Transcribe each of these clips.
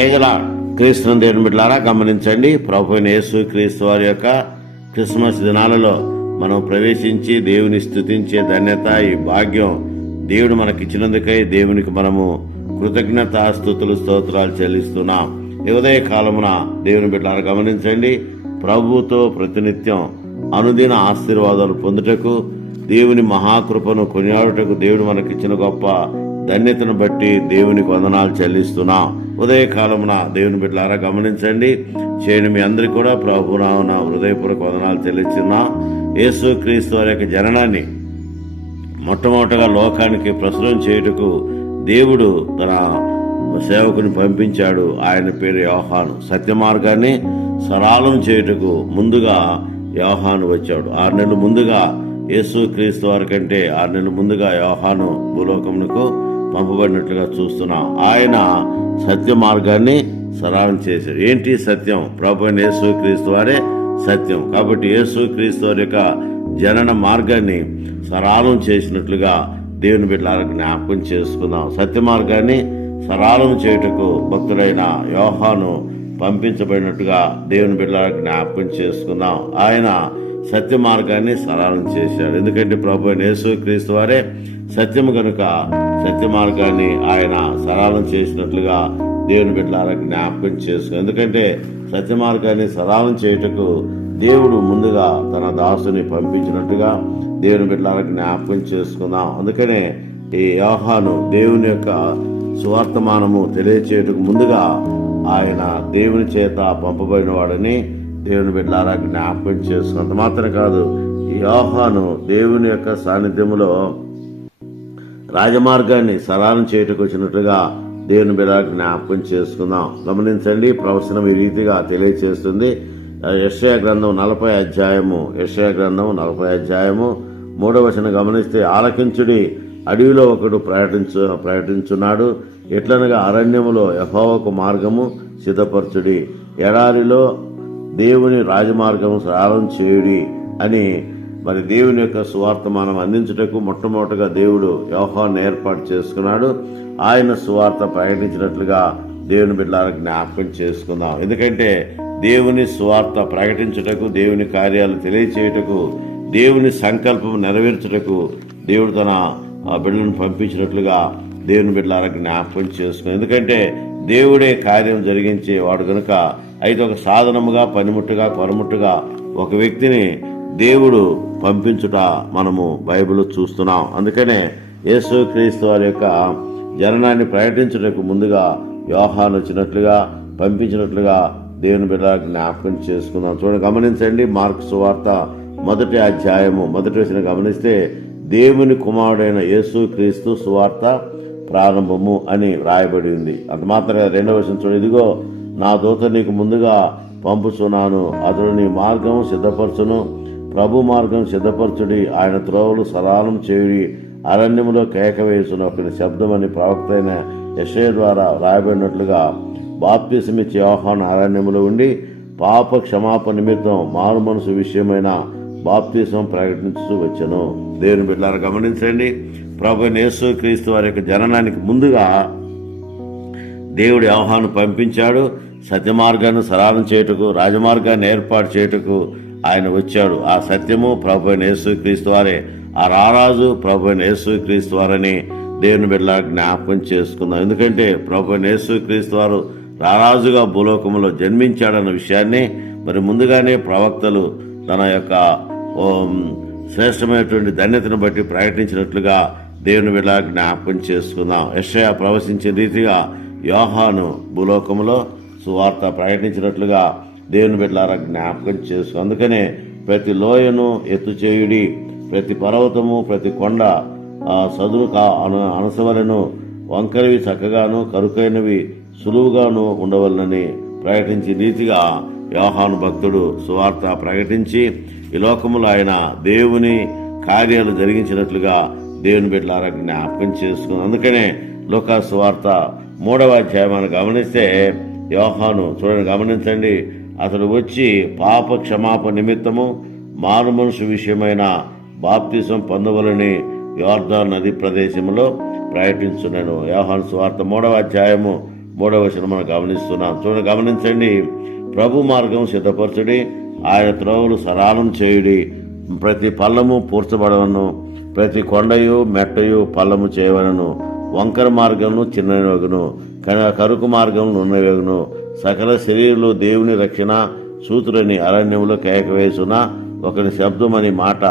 ప్రేజల క్రీస్తుని దేవుని బిడ్డలారా గమనించండి ప్రభు యేసు క్రీస్తు వారి యొక్క క్రిస్మస్ దినాలలో మనం ప్రవేశించి దేవుని స్థుతించే ధన్యత ఈ భాగ్యం దేవుడు మనకి ఇచ్చినందుకై దేవునికి మనము కృతజ్ఞత స్థుతులు స్తోత్రాలు చెల్లిస్తున్నాం. ఉదయ కాలమున దేవుని బిడ్డలారా గమనించండి ప్రభుతో ప్రతినిత్యం అనుదిన ఆశీర్వాదాలు పొందుటకు దేవుని మహాకృపను కొనియాడుటకు దేవుడు మనకిచ్చిన గొప్ప ధన్యతను బట్టి దేవునికి వందనాలు చెల్లిస్తున్నాం. ఉదయకాలమున దేవుని బిడ్డలారా గమనించండి. చేయని మీ అందరికీ కూడా ప్రభునామన హృదయపూర్వక వదనాలు చెల్లిస్తున్నా. యేసు క్రీస్తు వారి యొక్క జననాన్ని మొట్టమొదటగా లోకానికి ప్రసరం చేయుటకు దేవుడు తన సేవకుని పంపించాడు. ఆయన పేరు యోహాను. సత్య మార్గాన్ని సరళం చేయుటకు ముందుగా యోహాను వచ్చాడు. ఆరు నెలలు ముందుగా యేసు క్రీస్తు వారి కంటే ఆరు నెలలు ముందుగా యోహాను భూలోకమునకు పంపబడినట్లుగా చూస్తున్నాం. ఆయన సత్య మార్గాన్ని సరళం చేశారు ఏంటి సత్యం? ప్రభు యేసు క్రీస్తు వారే సత్యం. కాబట్టి యేసు క్రీస్తు వారి యొక్క జనన మార్గాన్ని సరళం చేసినట్లుగా దేవుని బిడ్డల జ్ఞాపకం చేసుకుందాం. సత్య మార్గాన్ని సరళం చేయుటకు భక్తుడైన యోహాను పంపించబడినట్టుగా దేవుని బిడ్డల జ్ఞాపకం చేసుకుందాం. ఆయన సత్య మార్గాన్ని సరళం చేశాడు. ఎందుకంటే ప్రభు యేసు క్రీస్తు వారే సత్యము కనుక సత్య మార్గాన్ని ఆయన సరళం చేసినట్లుగా దేవుని బిడ్డలారా జ్ఞాపకం చేసుకో. ఎందుకంటే సత్య మార్గాన్ని సరళం చేయుటకు దేవుడు ముందుగా తన దాసుని పంపించినట్టుగా దేవుని బిడ్డలారా జ్ఞాపకం చేసుకుందాం. అందుకనే ఈ యోహాను దేవుని యొక్క సువర్తమానము తెలియచేయటకు ముందుగా ఆయన దేవుని చేత పంపబడిన వాడని దేవుని బిడ్డలారా జ్ఞాపకం చేసుకున్నంత మాత్రం కాదు. ఈ యోహాను దేవుని యొక్క సాన్నిధ్యములో రాజమార్గాన్ని సరాలం చేయటకు వచ్చినట్లుగా దేవుని బిడ్డ జ్ఞాపకం చేసుకుందాం. గమనించండి ప్రవచనం ఈ రీతిగా తెలియచేస్తుంది. యశయ గ్రంథం నలభై అధ్యాయము యశయ గ్రంథం నలభై అధ్యాయము. మూడవ వచనం గమనిస్తే ఆలకించుడి అడవిలో ఒకడు ప్రకటించు ప్రకటించున్నాడు. ఎట్లనగా అరణ్యములో యహోవకు మార్గము సిద్ధపరచుడి. ఎడారిలో దేవుని రాజమార్గము సరళం చేయుడి అని మరి దేవుని యొక్క సువార్త అందించుటకు మొట్టమొదటిగా దేవుడు వ్యవహాన్ని ఏర్పాటు చేసుకున్నాడు. ఆయన సువార్త ప్రకటించినట్లుగా దేవుని బిడ్డలకు జ్ఞాపకం చేసుకుందాం. ఎందుకంటే దేవుని సువార్త ప్రకటించుటకు దేవుని కార్యాలు తెలియచేయుటకు దేవుని సంకల్పం నెరవేర్చుటకు దేవుడు తన బిడ్డలను పంపించినట్లుగా దేవుని బిడ్డలకు జ్ఞాపకం చేసుకుని ఎందుకంటే దేవుడే కార్యం జరిగించే వాడు కనుక అయితే ఒక సాధనముగా పనిముట్టుగా కొరముట్టుగా ఒక వ్యక్తిని దేవుడు పంపించుట మనము బైబిల్ చూస్తున్నాం. అందుకనే యేసు క్రీస్తు వారి యొక్క జననాన్ని ప్రకటించుటకు ముందుగా వ్యవహారం వచ్చినట్లుగా పంపించినట్లుగా దేవుని బిడ్డ జ్ఞాపకం చేసుకుందాం. చూడండి గమనించండి మార్క్ సువార్త మొదటి అధ్యాయము మొదటి వచ్చిన గమనిస్తే దేవుని కుమారుడైన యేసు క్రీస్తు సువార్త ప్రారంభము అని రాయబడి ఉంది. అంత మాత్రమే రెండవ వచనం ఇదిగో నా దూత నీకు ముందుగా పంపుచున్నాను. అతడు నీ మార్గము సిద్ధపరచును. ప్రభు మార్గం సిద్ధపరచుడి. ఆయన త్రోవలు సరళం చేయుడి. అరణ్యములో కేక వేసిన ఒకటి శబ్దం అని ప్రవక్త అయిన యశయ ద్వారా రాయబడినట్లుగా బాప్తిసమిచ్చి ఆహ్వాన అరణ్యములో ఉండి పాప క్షమాపణ నిమిత్తం మారు మనసు విషయమైన బాప్తిసం ప్రకటించు వచ్చను. దేవుని బిడ్డారు గమనించండి. ప్రభు యేసు క్రీస్తు వారి యొక్క జననానికి ముందుగా దేవుడి ఆహ్వానం పంపించాడు. సత్యమార్గాన్ని మార్గాన్ని చేయుటకు రాజమార్గాన్ని ఏర్పాటు చేయుటకు ఆయన వచ్చాడు. ఆ సత్యము ప్రభు యేసు క్రీస్తు వారే. ఆ రారాజు ప్రభు యేసు క్రీస్తు వారని దేవుని బిడ్డ జ్ఞాపకం చేసుకుందాం. ఎందుకంటే ప్రభు అయిన యేసు క్రీస్తు వారు రారాజుగా భూలోకంలో జన్మించాడన్న విషయాన్ని మరి ముందుగానే ప్రవక్తలు తన యొక్క శ్రేష్టమైనటువంటి ధన్యతను బట్టి ప్రకటించినట్లుగా దేవుని బిడ్డ జ్ఞాపకం చేసుకుందాం. యశయ ప్రవశించిన రీతిగా యోహాను భూలోకంలో సువార్త ప్రకటించినట్లుగా దేవుని బిడ్డలారా జ్ఞాపకం చేసు అందుకనే ప్రతి లోయను ఎత్తు చేయుడి ప్రతి పర్వతము ప్రతి కొండ ఆ, సదురు కా అనసవలను వంకరివి చక్కగాను కరుకైనవి సులువుగాను ఉండవలనని ప్రకటించి రీతిగా యోహాను భక్తుడు సువార్త ప్రకటించి ఈ లోకములో ఆయన దేవుని కార్యాలు జరిగించినట్లుగా దేవుని బిడ్డలారా జ్ఞాపకం చేసుకుని అందుకనే లోకా సువార్త మూడవ అధ్యాయమాన్ని గమనిస్తే యోహాను చూడండి గమనించండి. అతడు వచ్చి పాప క్షమాపణ నిమిత్తము మారు విషయమైన బాప్తిసం పొందవలని యోర్ధా నది ప్రదేశంలో ప్రయటించున్నాను యోహాను స్వార్థ మూడవ అధ్యాయము మూడవ వచనం మనం గమనిస్తున్నాం. చూడ గమనించండి. ప్రభు మార్గం సిద్ధపరచుడి ఆయన త్రోవలు సరాలం చేయుడి. ప్రతి పల్లము పూర్చబడవను ప్రతి కొండయు మెట్టయు పల్లము చేయవలను. వంకర మార్గంను చిన్నవగును క- కరుకు మార్గమును ఉన్నవగును సకల శరీరంలో దేవుని రక్షణ సూతులని అరణ్యములో ఒకరి ఒకని శబ్దమని మాట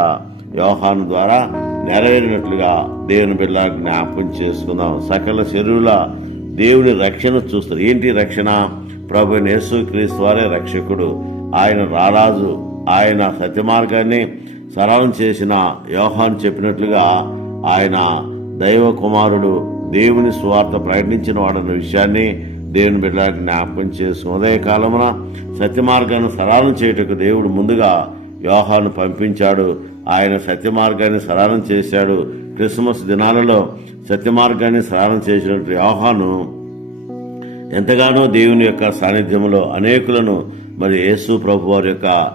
వ్యవహారం ద్వారా నెరవేరినట్లుగా దేవుని బిడ్డ జ్ఞాపకం చేసుకుందాం. సకల శరీరుల దేవుని రక్షణ చూస్తారు. ఏంటి రక్షణ? ప్రభు యేసు క్రీస్తు వారే రక్షకుడు. ఆయన రారాజు. ఆయన సత్యమార్గాన్ని సరళం చేసిన యోహాన్ చెప్పినట్లుగా ఆయన దైవ కుమారుడు దేవుని స్వార్థ ప్రకటించిన వాడన్న విషయాన్ని దేవుని బిడ్డ జ్ఞాపకం చేసి ఉదయ కాలమున సత్య సరళం చేయుటకు దేవుడు ముందుగా యోహాను పంపించాడు. ఆయన సత్యమార్గాన్ని సరళం చేశాడు. క్రిస్మస్ దినాలలో సత్యమార్గాన్ని సరళం చేసినట్టు యోహాను ఎంతగానో దేవుని యొక్క సాన్నిధ్యంలో అనేకులను మరి యేసు ప్రభు వారి యొక్క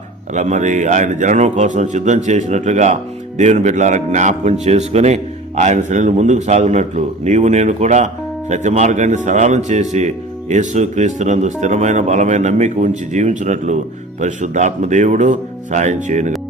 మరి ఆయన జననం కోసం సిద్ధం చేసినట్లుగా దేవుని బిడ్డలారా జ్ఞాపకం చేసుకుని ఆయన శైలి ముందుకు సాగునట్లు నీవు నేను కూడా సత్యమార్గాన్ని సరళం చేసి యేసు క్రీస్తునందు స్థిరమైన బలమైన నమ్మిక ఉంచి జీవించినట్లు పరిశుద్ధాత్మ దేవుడు సాయం చేయను